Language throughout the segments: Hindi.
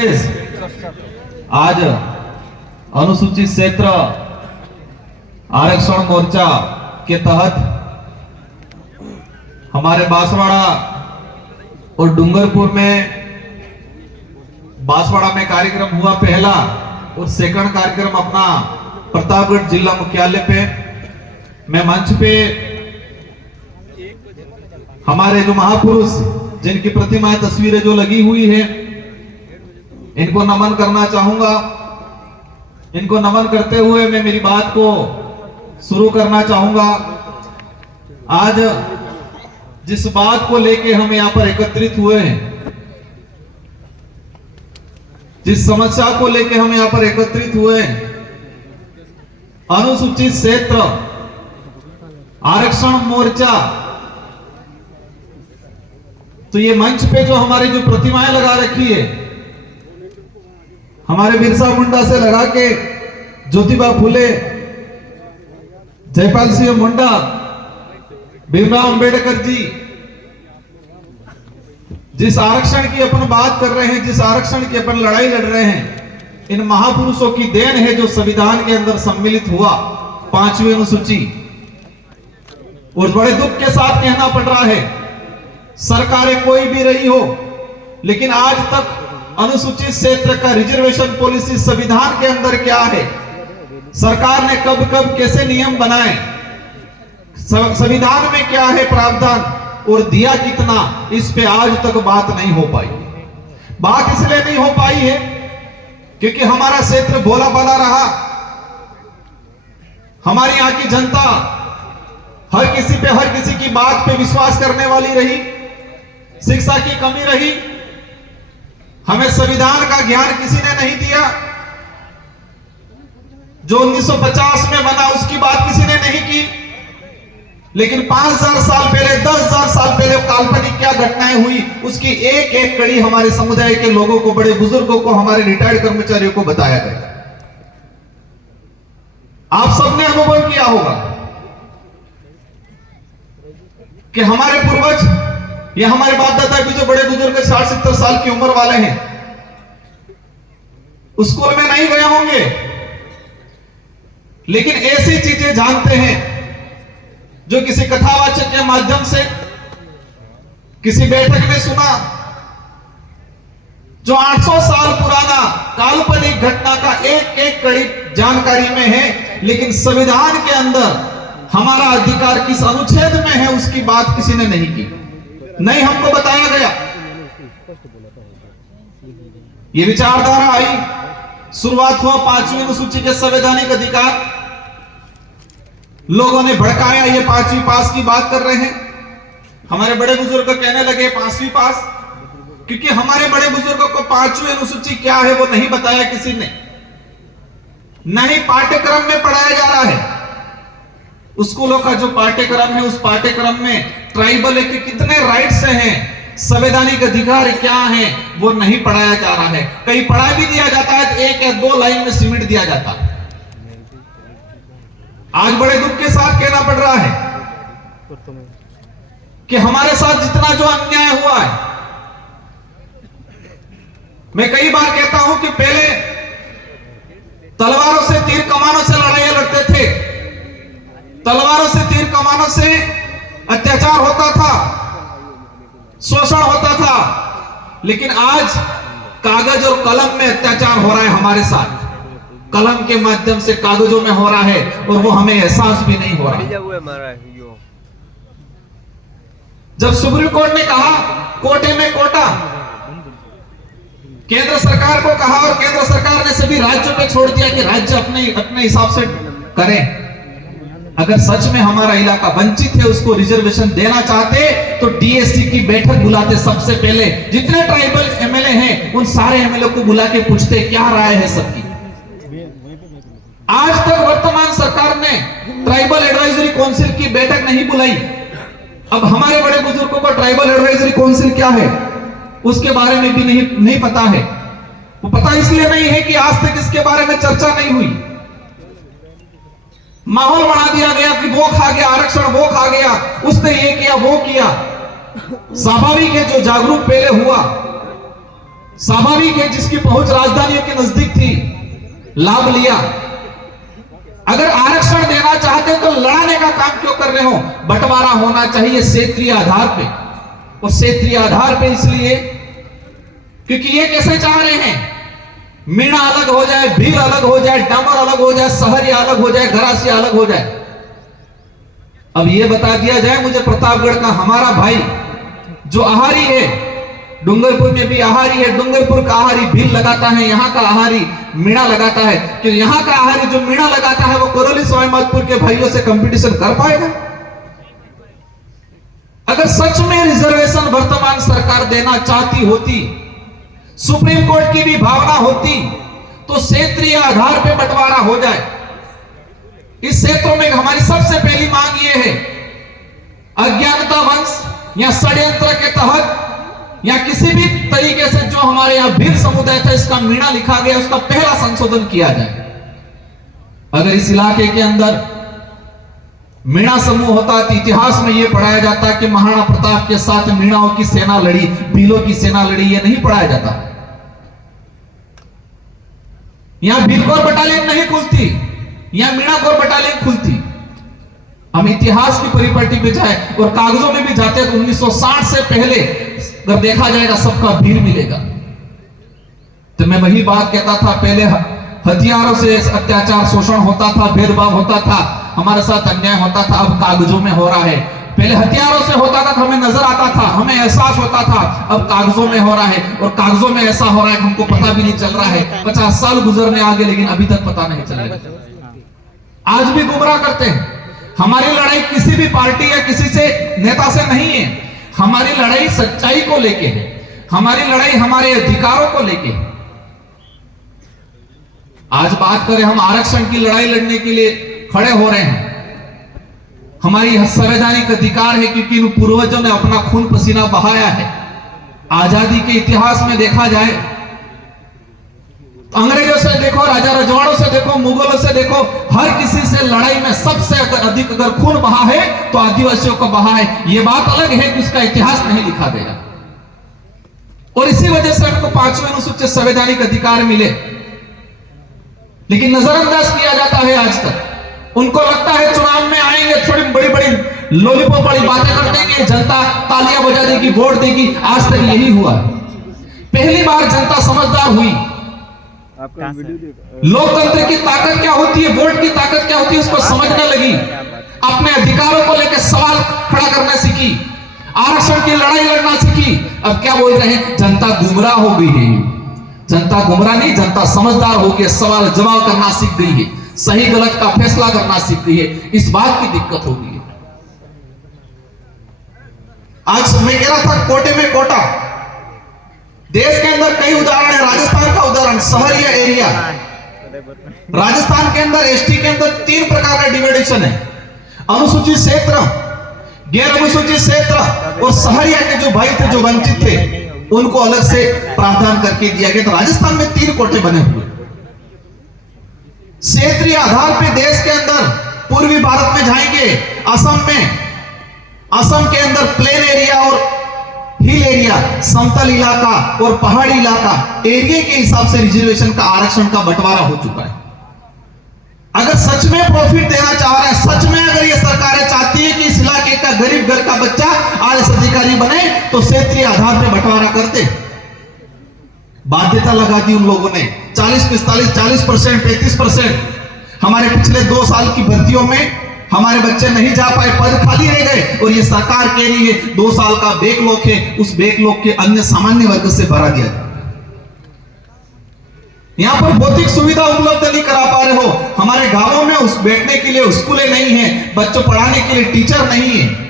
विशेष आज अनुसूचित क्षेत्र आरक्षण मोर्चा के तहत हमारे बांसवाड़ा और डूंगरपुर में बांसवाड़ा में कार्यक्रम हुआ पहला, और सेकंड कार्यक्रम अपना प्रतापगढ़ जिला मुख्यालय पे मैं मंच पे हमारे जो महापुरुष जिनकी प्रतिमाएं तस्वीरें जो लगी हुई है इनको नमन करना चाहूंगा। इनको नमन करते हुए मैं मेरी बात को शुरू करना चाहूंगा। आज जिस बात को लेके हम यहां पर एकत्रित हुए हैं, जिस समस्या को लेके हम यहां पर एकत्रित हुए हैं, अनुसूचित क्षेत्र आरक्षण मोर्चा, तो ये मंच पे जो हमारी जो प्रतिमाएं लगा रखी है, हमारे बिरसा मुंडा से लगा के ज्योतिबा फुले, जयपाल सिंह मुंडा, भीमराव अंबेडकर जी, जिस आरक्षण की अपन बात कर रहे हैं, जिस आरक्षण की अपन लड़ाई लड़ रहे हैं, इन महापुरुषों की देन है जो संविधान के अंदर सम्मिलित हुआ 5वीं अनुसूची। और बड़े दुख के साथ कहना पड़ रहा है, सरकारें कोई भी रही हो, लेकिन आज तक अनुसूचित क्षेत्र का रिजर्वेशन पॉलिसी संविधान के अंदर क्या है, सरकार ने कब कब कैसे नियम बनाए, संविधान में क्या है प्रावधान और दिया कितना, इस पे आज तक बात नहीं हो पाई। बात इसलिए नहीं हो पाई है क्योंकि हमारा क्षेत्र भोला भाला रहा, हमारी यहां की जनता हर किसी की बात पे विश्वास करने वाली रही, शिक्षा की कमी रही, हमें संविधान का ज्ञान किसी ने नहीं दिया, जो 1950 में बना उसकी बात किसी ने नहीं की, लेकिन 5000 साल पहले, 10,000 साल पहले काल्पनिक क्या घटनाएं हुई उसकी एक एक कड़ी हमारे समुदाय के लोगों को, बड़े बुजुर्गों को, हमारे रिटायर्ड कर्मचारियों को बताया गया। आप सबने अनुभव किया होगा कि हमारे पूर्वज या हमारे बाप दादा भी जो बड़े बुजुर्ग 60-70 साल की उम्र वाले हैं, स्कूल में नहीं गए होंगे, लेकिन ऐसी चीजें जानते हैं जो किसी कथावाचक के माध्यम से, किसी बैठक में सुना, जो 800 साल पुराना काल्पनिक घटना का एक एक कड़ी जानकारी में है, लेकिन संविधान के अंदर हमारा अधिकार किस अनुच्छेद में है उसकी बात किसी ने नहीं की, नहीं हमको बताया गया। ये विचारधारा आई, शुरुआत हुआ 5वीं अनुसूची के संवैधानिक अधिकार, लोगों ने भड़काया, ये 5वीं पास की बात कर रहे हैं, हमारे बड़े बुजुर्ग कहने लगे 5वीं पास, क्योंकि हमारे बड़े बुजुर्गों को 5वीं अनुसूची क्या है वो नहीं बताया किसी ने, नहीं पाठ्यक्रम में पढ़ाया जा रहा है। स्कूलों का जो पाठ्यक्रम है, उस पाठ्यक्रम में ट्राइबल के कितने राइट्स हैं, संवैधानिक अधिकार क्या हैं, वो नहीं पढ़ाया जा रहा है। कहीं पढ़ा भी दिया जाता है तो 1 या 2 लाइन में सिमट दिया जाता है। आज बड़े दुख के साथ कहना पड़ रहा है कि हमारे साथ जितना जो अन्याय हुआ है, मैं कई बार कहता हूं कि पहले तलवारों से, तीर कमानों से लड़ाइयां लड़ते थे, तलवारों से, तीर कमानों से अत्याचार होता था, शोषण होता था, लेकिन आज कागज और कलम में अत्याचार हो रहा है हमारे साथ, कलम के माध्यम से कागजों में हो रहा है और वो हमें एहसास भी नहीं हो रहा। जब सुप्रीम कोर्ट ने कहा कोटे में कोटा, केंद्र सरकार को कहा और केंद्र सरकार ने सभी राज्यों पे छोड़ दिया कि राज्य अपने हिसाब से करें। अगर सच में हमारा इलाका वंचित है, उसको रिजर्वेशन देना चाहते तो डीएससी की बैठक बुलाते, सबसे पहले जितने ट्राइबल एमएलए हैं उन सारे एमएलए को बुला के पूछते क्या राय है सबकी। आज तक वर्तमान सरकार ने ट्राइबल एडवाइजरी काउंसिल की बैठक नहीं बुलाई। अब हमारे बड़े बुजुर्गों को ट्राइबल एडवाइजरी काउंसिल क्या है उसके बारे में भी नहीं पता है। वो पता इसलिए नहीं है कि आज तक इसके बारे में चर्चा नहीं हुई। माहौल बना दिया गया कि वो खा गया आरक्षण, वो खा गया, उसने ये किया वो किया। स्वाभाविक है, जो जागरूक पहले हुआ, स्वाभाविक है, जिसकी पहुंच राजधानियों के नजदीक थी, लाभ लिया। अगर आरक्षण देना चाहते तो लड़ाने का काम क्यों कर रहे हो? बंटवारा होना चाहिए क्षेत्रीय आधार पे। और क्षेत्रीय आधार पे इसलिए क्योंकि ये कैसे चाह रहे हैं, मीणा अलग हो जाए, भील अलग हो जाए, डामर अलग हो जाए, सहरिया अलग हो जाए, गरासिया अलग हो जाए। अब ये बता दिया जाए मुझे प्रतापगढ़ का हमारा भाई जो आहारी है, डूंगरपुर में भी आहारी है, डूंगरपुर का आहारी भील लगाता है, यहां का आहारी मीणा लगाता है, कि यहां का आहारी जो मीणा लगाता है वो कोरोली सवाईमाधोपुर के भाइयों से कंपटीशन कर पाएगा? अगर सच में रिजर्वेशन वर्तमान सरकार देना चाहती होती, सुप्रीम कोर्ट की भी भावना होती, तो क्षेत्रीय आधार पर बंटवारा हो जाए। इस क्षेत्रों में हमारी सबसे पहली मांग यह है, अज्ञानता वंश या षड्यंत्र के तहत या किसी भी तरीके से जो हमारे यहां भील समुदाय था इसका मीणा लिखा गया, उसका पहला संशोधन किया जाए। अगर इस इलाके के अंदर मीणा समूह होता तो इतिहास में यह पढ़ाया जाता कि महाराणा प्रताप के साथ मीणाओं की सेना लड़ी, भीलों की सेना लड़ी, यह नहीं पढ़ाया जाता। यहां भील कोर बटालियन नहीं खुलती, यहां मीणा कोर बटालियन खुलती। हम इतिहास की परिपाटी पे जाए और कागजों में भी जाते तो 1960 से पहले अगर देखा जाएगा सबका भील मिलेगा। तो मैं वही बात कहता था, पहले हथियारों से अत्याचार शोषण होता था, भेदभाव होता था, हमारे साथ अन्याय होता था, अब कागजों में हो रहा है। पहले हथियारों से होता था तो हमें नजर आता था, हमें एहसास होता था, अब कागजों में हो रहा है। और कागजों में ऐसा हो रहा है हमको पता भी नहीं चल रहा है। 50 साल गुजरने आगे लेकिन अभी तक पता नहीं चल रहा। आज भी गुमराह करते हैं। हमारी लड़ाई किसी भी पार्टी या किसी से नेता से नहीं है, हमारी लड़ाई सच्चाई को लेके है, हमारी लड़ाई हमारे अधिकारों को लेके है। आज बात करें हम आरक्षण की लड़ाई लड़ने के लिए खड़े हो रहे हैं। हमारी संवैधानिक अधिकार है क्योंकि इन पूर्वजों ने अपना खून पसीना बहाया है। आजादी के इतिहास में देखा जाए, अंग्रेजों से देखो, राजा रजवाड़ों से देखो, मुगलों से देखो, हर किसी से लड़ाई में सबसे अधिक अगर खून बहा है तो आदिवासियों को बहा है। यह बात अलग है कि उसका इतिहास नहीं लिखा गया। और इसी वजह से हमको 5वें अनुसूचित संवैधानिक अधिकार मिले, लेकिन नजरअंदाज किया जाता है आज तक। उनको लगता है चुनाव में आएंगे, थोड़ी बड़ी बड़ी लॉलीपॉप वाली बातें कर देंगे, जनता तालियां बजा देगी, वोट देगी। आज तक यही हुआ। पहली बार जनता समझदार हुई। लोकतंत्र की ताकत क्या होती है, वोट की ताकत क्या होती है, उसको समझने लगी। अपने अधिकारों को लेकर सवाल खड़ा करना सीखी, आरक्षण की लड़ाई लड़ना सीखी। अब क्या बोल रहे हैं, जनता गुमराह हो गई है। जनता गुमराह नहीं, जनता समझदार हो गई, सवाल जवाब करना सीख गई है, सही गलत का फैसला करना सीख गई है। इस बात की दिक्कत हो गई है। आज मैं कह रहा था कोटे में कोटा, देश के अंदर कई उदाहरण है। राजस्थान का उदाहरण, शहरिया एरिया। राजस्थान के अंदर एसटी के अंदर 3 प्रकार का डिवाइडेशन है, अनुसूचित क्षेत्र, गैर अनुसूचित क्षेत्र और शहरिया के जो भाई थे, जो वंचित थे, उनको अलग से प्रावधान करके दिया गया। तो राजस्थान में 3 कोटे बने हुए। क्षेत्रीय आधार पे देश के अंदर पूर्वी भारत में जाएंगे, असम में, असम के अंदर प्लेन एरिया और हिल एरिया, समतल इलाका और पहाड़ी इलाका, एरिया के हिसाब से रिजर्वेशन का, आरक्षण का बंटवारा हो चुका है। अगर सच में प्रॉफिट देना चाह रहे हैं, सच में अगर ये सरकारें चाहती है कि इस इलाके का गरीब घर का बच्चा आईएएस अधिकारी बने, तो क्षेत्रीय आधार पर बंटवारा करते। बाध्यता लगा दी उन लोगों ने, 40-45, 40%, 35%। हमारे पिछले 2 साल की भर्तियों में हमारे बच्चे नहीं जा पाए, पद खाली रह गए। और ये सरकार कह रही है 2 साल का बैकलॉग है, उस बैकलॉग के अन्य सामान्य वर्ग से भरा दिया जाए। यहां पर भौतिक सुविधा उपलब्ध नहीं करा पा रहे हो। हमारे गांवों में उस बैठने के लिए स्कूलें नहीं है, बच्चों पढ़ाने के लिए टीचर नहीं है।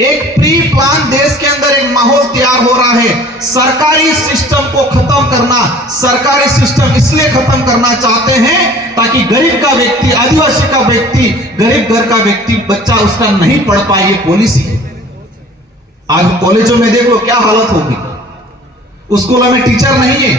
एक प्री प्लान देश के अंदर एक माहौल तैयार हो रहा है। सरकारी सिस्टम को खत्म करना, सरकारी सिस्टम इसलिए खत्म करना चाहते हैं ताकि गरीब का व्यक्ति, आदिवासी का व्यक्ति, गरीब घर का व्यक्ति, बच्चा उसका नहीं पढ़ पाए। ये पॉलिसी है। आज कॉलेजों में देख लो क्या हालत होगी। स्कूलों में टीचर नहीं है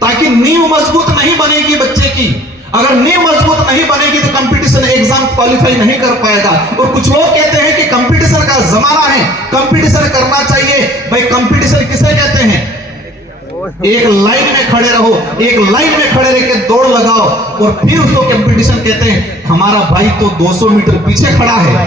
ताकि नींव मजबूत नहीं बनेगी बच्चे की। अगर नींव मजबूत नहीं बनेगी तो कंपटीशन एग्जाम क्वालिफाई नहीं कर पाएगा। और कुछ लोग कहते हैं कि कंपटीशन का जमाना है, कंपटीशन करना चाहिए। भाई कंपटीशन किसे कहते हैं? एक लाइन में खड़े रहो, एक लाइन में खड़े रह के दौड़ लगाओ और फिर उसको कंपटीशन कहते हैं। हमारा भाई तो 200 मीटर पीछे खड़ा है।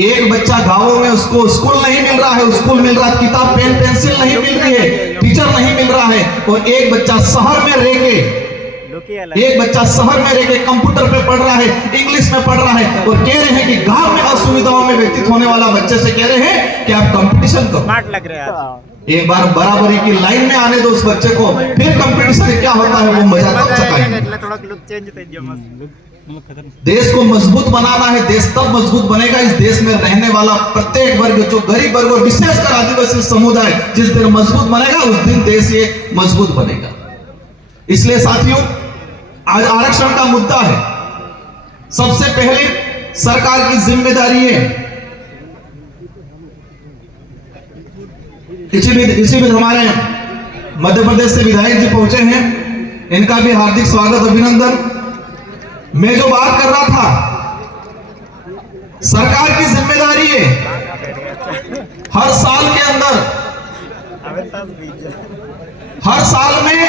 एक बच्चा गांवों में उसको स्कूल नहीं मिल रहा है, स्कूल मिल रहा है, किताब पेन पेंसिल नहीं मिल रही है, टीचर नहीं मिल रहा है, और एक बच्चा शहर में रह के कंप्यूटर पे पढ़ रहा है, इंग्लिश में पढ़ रहा है, और कह रहे हैं कि गांव में असुविधाओं में व्यतीत होने वाला बच्चे से कह रहे हैं कि आप कंपटीशन करो। स्मार्ट लग रहा है। एक बार बराबरी की लाइन में आने दो उस बच्चे को, फिर कंपटीशन क्या होता है वो मजा तब चखाएंगे। देश को मजबूत बनाना है, देश तब मजबूत बनेगा इस देश में रहने वाला प्रत्येक वर्ग, जो गरीब वर्ग और विशेषकर आदिवासी समुदाय जिस दिन मजबूत बनेगा उस दिन देश ये मजबूत बनेगा। इसलिए साथियों, आज आरक्षण का मुद्दा है। सबसे पहले सरकार की जिम्मेदारी है, इसी बीच हमारे मध्य प्रदेश से विधायक जी पहुंचे हैं, इनका भी हार्दिक स्वागत अभिनंदन। मैं जो बात कर रहा था, सरकार की जिम्मेदारी है हर साल के अंदर, हर साल में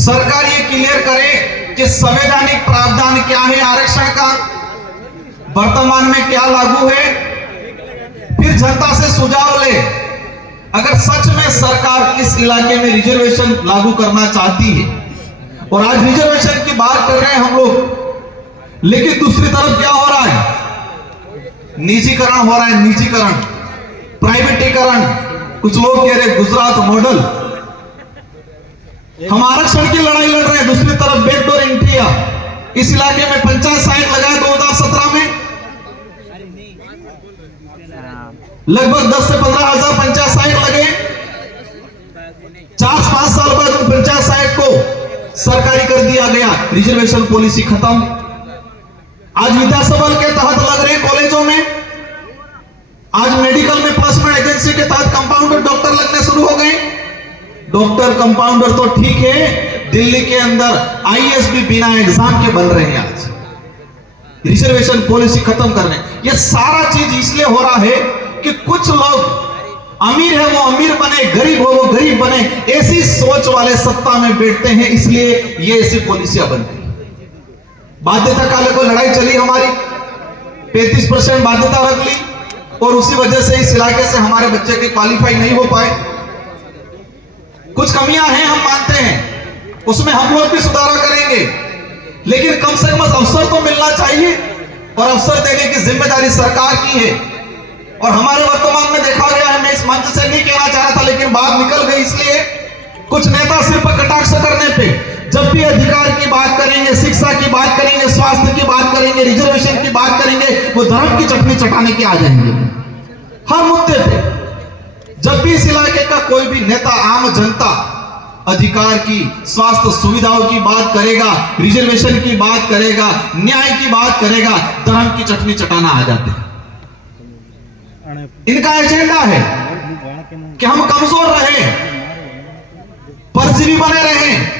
सरकार ये क्लियर करे कि संवैधानिक प्रावधान क्या है आरक्षण का, वर्तमान में क्या लागू है, फिर जनता से सुझाव ले। अगर सच में सरकार इस इलाके में रिजर्वेशन लागू करना चाहती है, और आज रिजर्वेशन की बात कर रहे हैं हम लोग, लेकिन दूसरी तरफ क्या हो रहा है, निजीकरण हो रहा है, निजीकरण, प्राइवेटीकरण। कुछ लोग कह रहे गुजरात मॉडल। हम आरक्षण की लड़ाई लड़ रहे हैं, दूसरी तरफ बैकडोर एंट्री। इस इलाके में पंचायत साइट लगाए 2017 में, लगभग 10 से 15 हजार पंचायत साइट लगे। 4-5 साल बाद उन पंचायत साइट को सरकारी कर दिया गया, रिजर्वेशन पॉलिसी खत्म। आज विद्यासभा के तहत लग रहे कॉलेजों में, आज मेडिकल में प्लेसमेंट एजेंसी के तहत कंपाउंडर डॉक्टर लगने शुरू हो गए। डॉक्टर कंपाउंडर तो ठीक है, दिल्ली के अंदर आईएएस भी बिना एग्जाम के बन रहे हैं। आज रिजर्वेशन पॉलिसी खत्म करने, यह सारा चीज इसलिए हो रहा है कि कुछ लोग अमीर है वो अमीर बने, गरीब हो वो गरीब बने, ऐसी सोच वाले सत्ता में बैठते हैं, इसलिए ये ऐसी पॉलिसियां बनती। बाध्यता काले को लड़ाई चली हमारी, 35% बाध्यता रख ली, और उसी वजह से इस इलाके से हमारे बच्चे के क्वालिफाई नहीं हो पाए। कुछ कमियां हैं, हम मानते हैं, उसमें हम लोग भी सुधार करेंगे, लेकिन कम से कम अवसर तो मिलना चाहिए, और अवसर देने की जिम्मेदारी सरकार की है। और हमारे वर्तमान में देखा गया है, मैं इस मंच से नहीं कहना चाह रहा था लेकिन बात निकल गई, इसलिए कुछ नेता सिर्फ कटाक्ष करने पे, जब भी अधिकार की बात करेंगे, शिक्षा की बात करेंगे, स्वास्थ्य की बात करेंगे, रिजर्वेशन की बात करेंगे, वो धर्म की चटनी चटाने के आ जाएंगे हर मुद्दे पे। जब भी इस इलाके का कोई भी नेता, आम जनता अधिकार की, स्वास्थ्य सुविधाओं की बात करेगा, रिजर्वेशन की बात करेगा, न्याय की बात करेगा, धर्म की चटनी चटाना आ जाते हैं। इनका एजेंडा है कि हम कमजोर रहे, परजीवी बने रहें।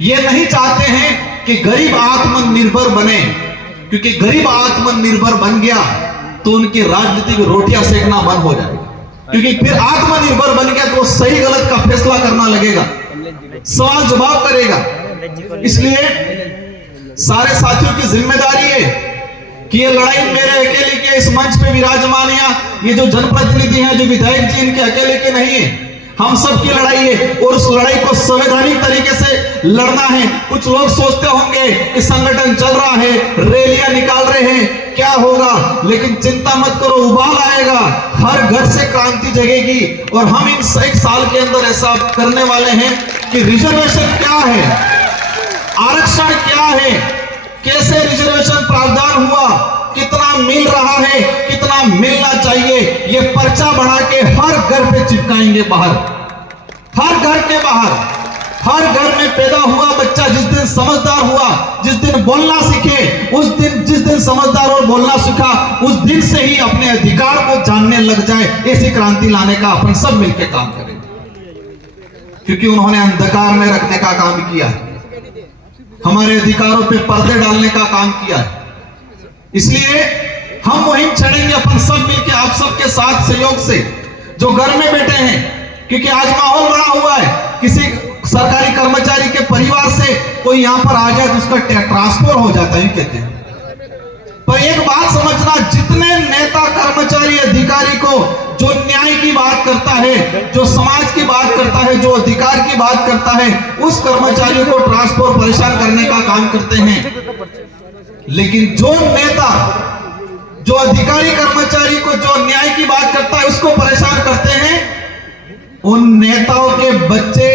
ये नहीं चाहते हैं कि गरीब आत्मनिर्भर बने, क्योंकि गरीब आत्मनिर्भर बन गया तो उनकी राजनीतिक रोटियां सेकना बंद हो जाएगा, क्योंकि फिर आत्मनिर्भर बन गया तो सही गलत का फैसला करना लगेगा, सवाल जवाब करेगा। इसलिए सारे साथियों की जिम्मेदारी है कि ये लड़ाई मेरे अकेले के इस मंच पे विराजमान, या ये जो जनप्रतिनिधि हैं, जो विधायक जी, इनके अकेले के नहीं है, हम सब की लड़ाई है, और उस लड़ाई को संवैधानिक तरीके से लड़ना है। कुछ लोग सोचते होंगे कि संगठन चल रहा है, रैलियां निकाल रहे हैं, क्या होगा, लेकिन चिंता मत करो, उबाल आएगा, हर घर से क्रांति जगेगी। और हम इन 1 साल के अंदर ऐसा करने वाले हैं कि रिजर्वेशन क्या है, आरक्षण क्या है, कैसे रिजर्वेशन प्रावधान हुआ, कितना मिल रहा है, कितना मिलना चाहिए, ये पर्चा बढ़ा के हर घर पे चिपकाएंगे, बाहर, हर घर के बाहर, हर घर में पैदा हुआ बच्चा जिस दिन समझदार हुआ, जिस दिन बोलना सीखे, उस दिन, जिस दिन समझदार और बोलना सीखा, उस दिन से ही अपने अधिकार को जानने लग जाए। ऐसी क्रांति लाने का अपन सब मिलकर काम करेंगे, क्योंकि उन्होंने अंधकार में रखने का काम किया, हमारे अधिकारों पे पर्दे डालने का काम किया है। इसलिए हम मुहिम छेड़ेंगे अपन सब मिलकर, आप सबके साथ सहयोग से, जो घर में बैठे हैं, क्योंकि आज माहौल बड़ा हुआ है, किसी सरकारी कर्मचारी के परिवार से कोई यहां पर आ जाए तो उसका ट्रांसफर हो जाता है, कहते हैं। पर एक बात समझना, जितने नेता कर्मचारी अधिकारी को जो न्याय की बात करता है, जो समाज की बात करता है, जो अधिकार की बात करता है, उस कर्मचारी को ट्रांसफर परेशान करने का काम करते हैं। लेकिन जो नेता, जो अधिकारी कर्मचारी को जो न्याय की बात करता है उसको परेशान करते हैं, उन नेताओं के बच्चे,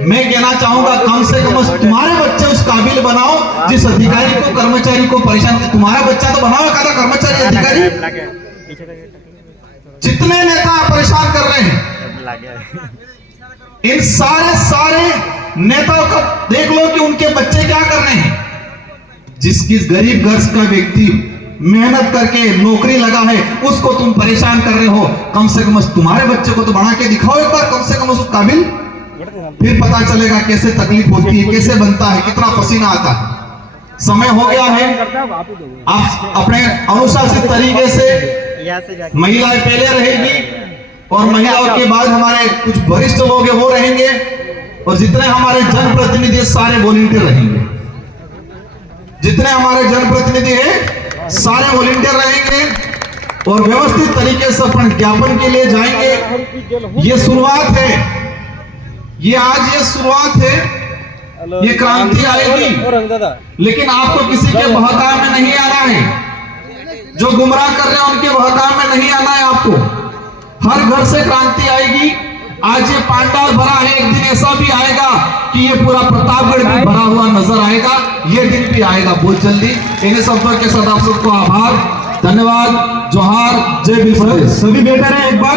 मैं कहना चाहूंगा कम से कम तुम्हारे बच्चे उस काबिल बनाओ जिस अधिकारी को कर्मचारी को परेशान कर। तुम्हारा बच्चा तो बनाओ का कर्मचारी अधिकारी। जितने नेता परेशान कर रहे हैं, इन सारे नेताओं का देख लो कि उनके बच्चे क्या कर रहे हैं। जिसकी गरीब घर का व्यक्ति मेहनत करके नौकरी लगा है उसको तुम परेशान कर रहे हो, कम से कम तुम्हारे बच्चे को तो बना के दिखाओ एक बार, कम से कम उस काबिल। फिर पता चलेगा कैसे तकलीफ होती है, कैसे बनता है, कितना पसीना आता है। समय हो गया है, आप अपने अनुशासित तरीके से, महिलाएं पहले रहेगी और महिलाओं के बाद हमारे कुछ वरिष्ठ लोग वो रहेंगे और जितने हमारे जनप्रतिनिधि सारे वॉलंटियर रहेंगे। जितने हमारे जनप्रतिनिधि हैं सारे वॉलंटियर रहेंगे और व्यवस्थित तरीके से अपन ज्ञापन के लिए जाएंगे। ये शुरुआत है, ये आज ये शुरुआत है, ये क्रांति आएगी, लेकिन आपको किसी के बहकाव में नहीं आना है। जो गुमराह कर रहे हैं उनके बहकाव में नहीं आना है आपको। हर घर से क्रांति आएगी। आज ये पांडाल भरा है, एक दिन ऐसा भी आएगा कि ये पूरा प्रतापगढ़ भी भरा हुआ नजर आएगा। ये दिन भी आएगा बहुत जल्दी। इन्हीं शब्दों के साथ आप सबको आभार, धन्यवाद, जोहार, जय भीम। सभी बेटर है एक बार।